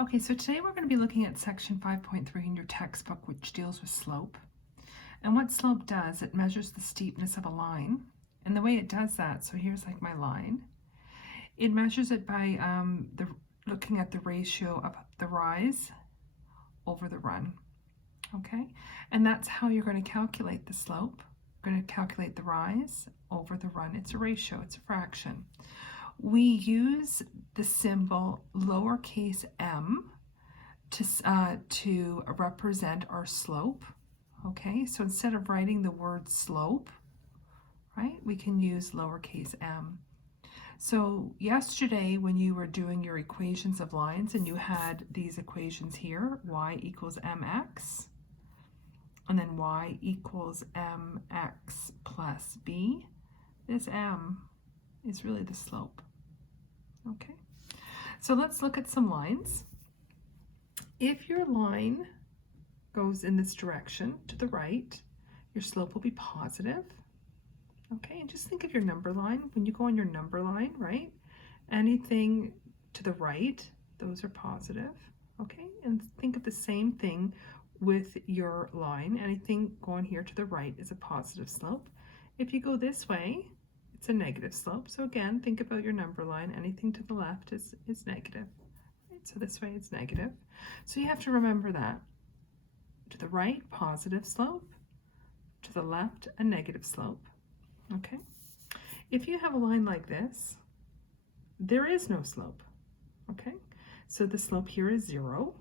Okay, so today we're going to be looking at section 5.3 in your textbook, which deals with slope. And what slope does, it measures the steepness of a line. And the way it does that, so here's like my line. It measures it by looking at the ratio of the rise over the run. Okay, and that's how you're going to calculate the slope. We're going to calculate the rise over the run. It's a ratio, it's a fraction. We use the symbol lowercase m to represent our slope. Okay, so instead of writing the word slope, right, we can use lowercase m. So yesterday when you were doing your equations of lines and you had these equations here, y equals mx, and then y equals mx plus b, this m is really the slope. Okay, so let's look at some lines. If your line goes in this direction to the right, your slope will be positive. Okay, and just think of your number line. When you go on your number line, right, anything to the right, those are positive. Okay, and think of the same thing with your line. Anything going here to the right is a positive slope. If you go this way, it's a negative slope. So again, think about your number line. Anything to the left is negative. Right? So this way it's negative. So you have to remember that. To the right, positive slope. To the left, a negative slope. Okay. If you have a line like this, there is no slope. Okay. So the slope here is 0.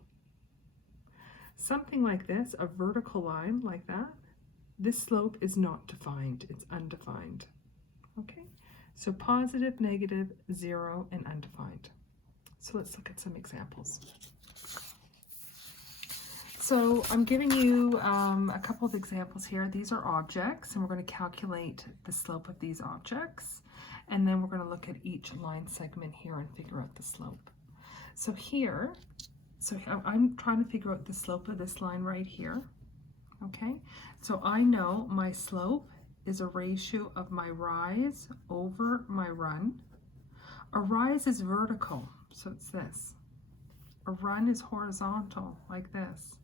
Something like this, a vertical line like that, this slope is not defined. It's undefined. Okay, so positive, negative, 0, and undefined. So let's look at some examples. So I'm giving you a couple of examples here. These are objects, and we're going to calculate the slope of these objects. And then we're going to look at each line segment here and figure out the slope. So here, I'm trying to figure out the slope of this line right here. Okay, so I know my slope is a ratio of my rise over my run. A rise is vertical, so it's this. A run is horizontal, like this.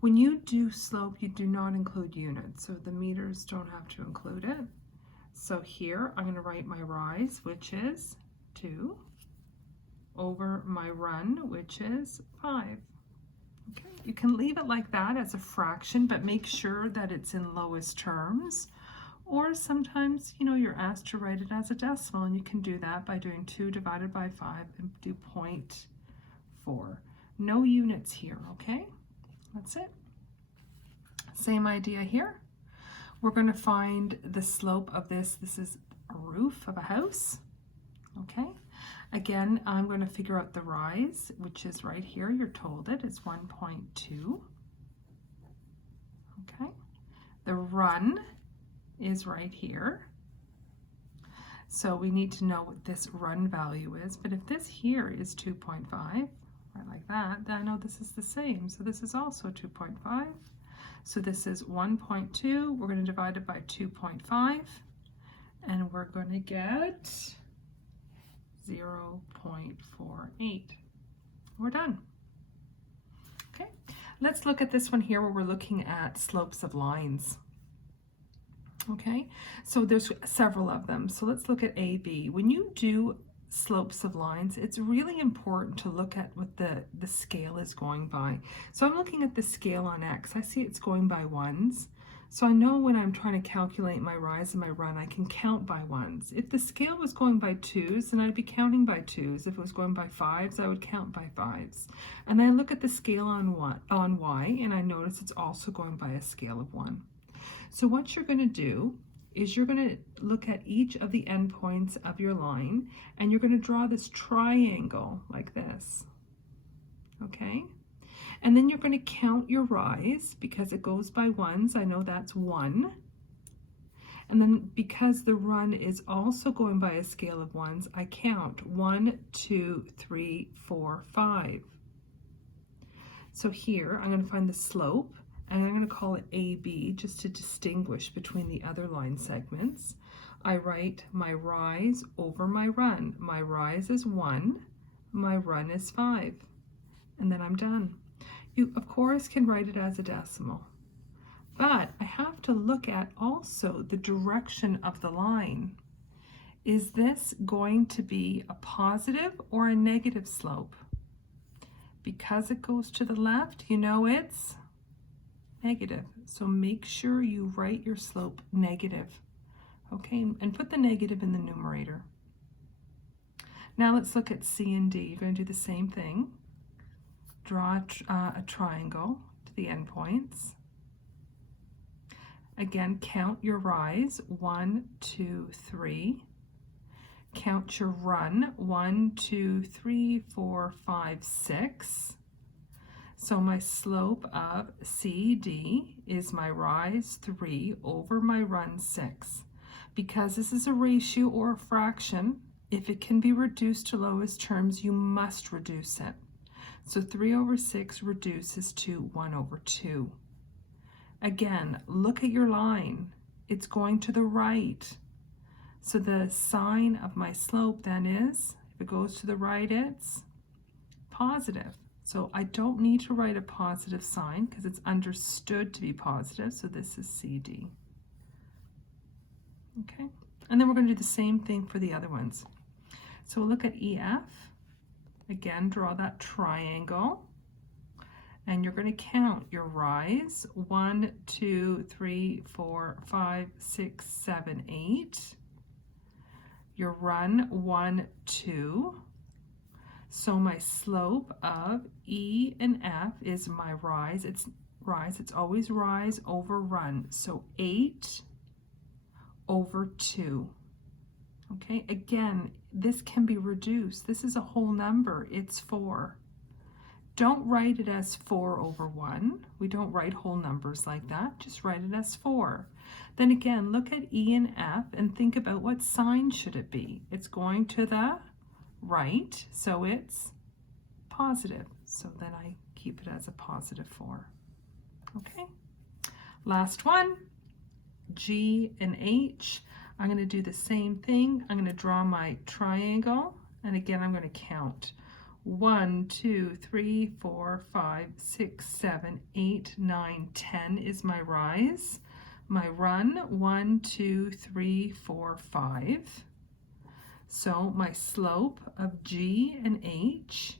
When you do slope, you do not include units, so the meters don't have to include it. So here, I'm going to write my rise, which is 2, over my run, which is 5. Okay, you can leave it like that as a fraction, but make sure that it's in lowest terms. Or sometimes, you know, you're asked to write it as a decimal, and you can do that by doing 2 divided by 5 and do 0.4. No units here, okay? That's it. Same idea here. We're going to find the slope of this. This is a roof of a house, okay? Again, I'm going to figure out the rise, which is right here. You're told it is 1.2. Okay. The run is right here. So we need to know what this run value is. But if this here is 2.5, right like that, then I know this is the same. So this is also 2.5. So this is 1.2. We're going to divide it by 2.5. And we're going to get 0.48. We're done. Okay, let's look at this one here where we're looking at slopes of lines. Okay, so there's several of them. So let's look at AB. When you do slopes of lines, it's really important to look at what the scale is going by. So I'm looking at the scale on X. I see it's going by ones. So I know when I'm trying to calculate my rise and my run, I can count by ones. If the scale was going by 2s, then I'd be counting by 2s. If it was going by 5s, I would count by 5s. And then I look at the scale on Y, and I notice it's also going by a scale of 1. So what you're going to do is you're going to look at each of the endpoints of your line, and you're going to draw this triangle like this. Okay? And then you're going to count your rise because it goes by ones. I know that's 1. And then because the run is also going by a scale of ones, I count 1, 2, 3, 4, 5. So here I'm going to find the slope, and I'm going to call it AB just to distinguish between the other line segments. I write my rise over my run. My rise is 1, my run is 5. and then I'm done. You, of course, can write it as a decimal, but I have to look at also the direction of the line. Is this going to be a positive or a negative slope? Because it goes to the left, you know it's negative. So make sure you write your slope negative. Okay, and put the negative in the numerator. Now let's look at C and D. You're going to do the same thing. Draw a triangle to the endpoints. Again, count your rise, 1, 2, 3. Count your run, 1, 2, 3, 4, 5, 6. So my slope of CD is my rise 3 over my run 6. Because this is a ratio or a fraction, if it can be reduced to lowest terms, you must reduce it. So 3 over 6 reduces to 1 over 2. Again, look at your line. It's going to the right. So the sign of my slope then is, if it goes to the right, it's positive. So I don't need to write a positive sign because it's understood to be positive. So this is CD. Okay, and then we're going to do the same thing for the other ones. So we'll look at EF. Again, draw that triangle. And you're going to count your rise, 1, 2, 3, 4, 5, 6, 7, 8. Your run, 1, 2. So my slope of E and F is my rise. It's always rise over run. So 8 over 2. Okay, again, this can be reduced. This is a whole number. It's 4. Don't write it as 4 over 1. We don't write whole numbers like that. Just write it as 4. Then again, look at E and F and think about what sign should it be. It's going to the right, so it's positive. So then I keep it as a positive 4. Okay, last one, G and H. I'm going to do the same thing. I'm going to draw my triangle, and again, I'm going to count. 1, 2, 3, 4, 5, 6, 7, 8, 9, 10 is my rise. My run, 1, 2, 3, 4, 5. So my slope of G and H,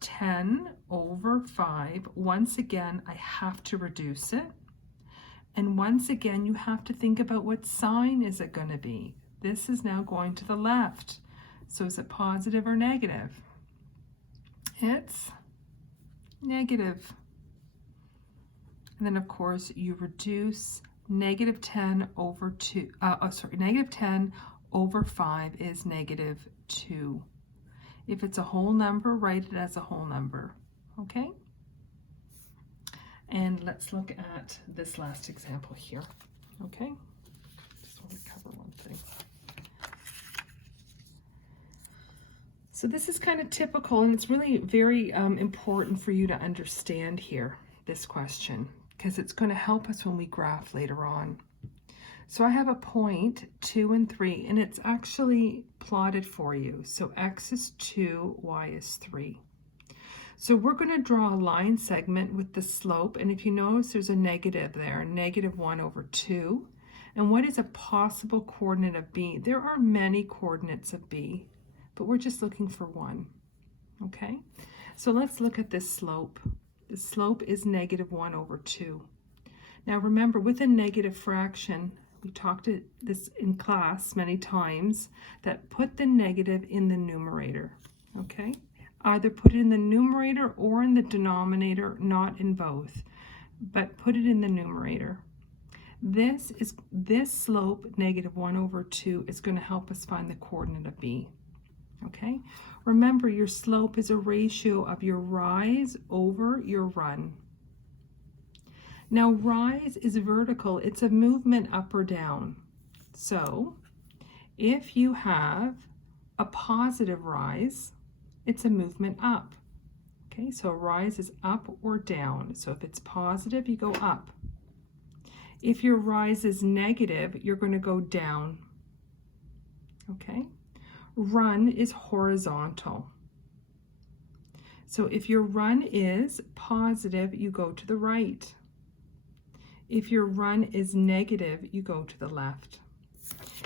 10 over 5. Once again, I have to reduce it. And once again, you have to think about what sign is it going to be. This is now going to the left. So is it positive or negative? It's negative. And then of course you reduce negative 10 over 2, negative 10 over 5 is negative 2. If it's a whole number, write it as a whole number, okay? And let's look at this last example here, okay? Just want to cover one thing. So this is kind of typical, and it's really very important for you to understand here, this question, because it's going to help us when we graph later on. So I have a point, 2 and 3, and it's actually plotted for you. So x is 2, y is 3. So we're going to draw a line segment with the slope, and if you notice there's a negative there, negative 1 over 2. And what is a possible coordinate of B? There are many coordinates of B, but we're just looking for one, okay? So let's look at this slope. The slope is negative 1 over 2. Now remember, with a negative fraction, we talked to this in class many times, that put the negative in the numerator, okay? Either put it in the numerator or in the denominator, not in both, but put it in the numerator. This slope, negative 1 over 2, is going to help us find the coordinate of B. Okay, remember your slope is a ratio of your rise over your run. Now rise is vertical, it's a movement up or down. So if you have a positive rise, it's a movement up. Okay, so a rise is up or down. So if it's positive, you go up. If your rise is negative, you're going to go down. Okay. Run is horizontal. So if your run is positive, you go to the right. If your run is negative, you go to the left.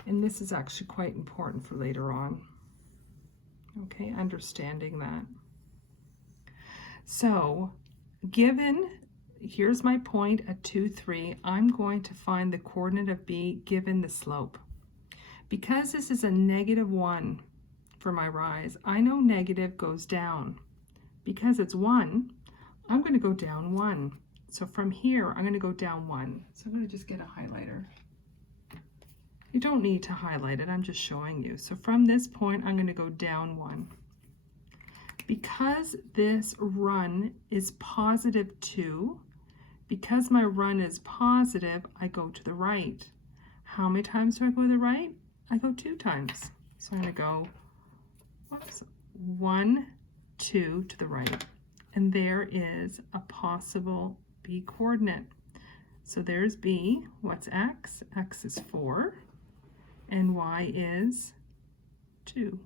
And this is actually quite important for later on. Okay, understanding that. So given, here's my point at 2, 3, I'm going to find the coordinate of B given the slope. Because this is a -1 for my rise, I know negative goes down. Because it's 1, I'm going to go down 1. So from here, I'm going to go down 1. So I'm going to just get a highlighter. You don't need to highlight it, I'm just showing you. So from this point, I'm going to go down 1. Because this run is +2, because my run is positive, I go to the right. How many times do I go to the right? I go 2 times. So I'm going to go 1, 2 to the right. And there is a possible B coordinate. So there's B. What's X? X is 4. And Y is 2.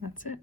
That's it.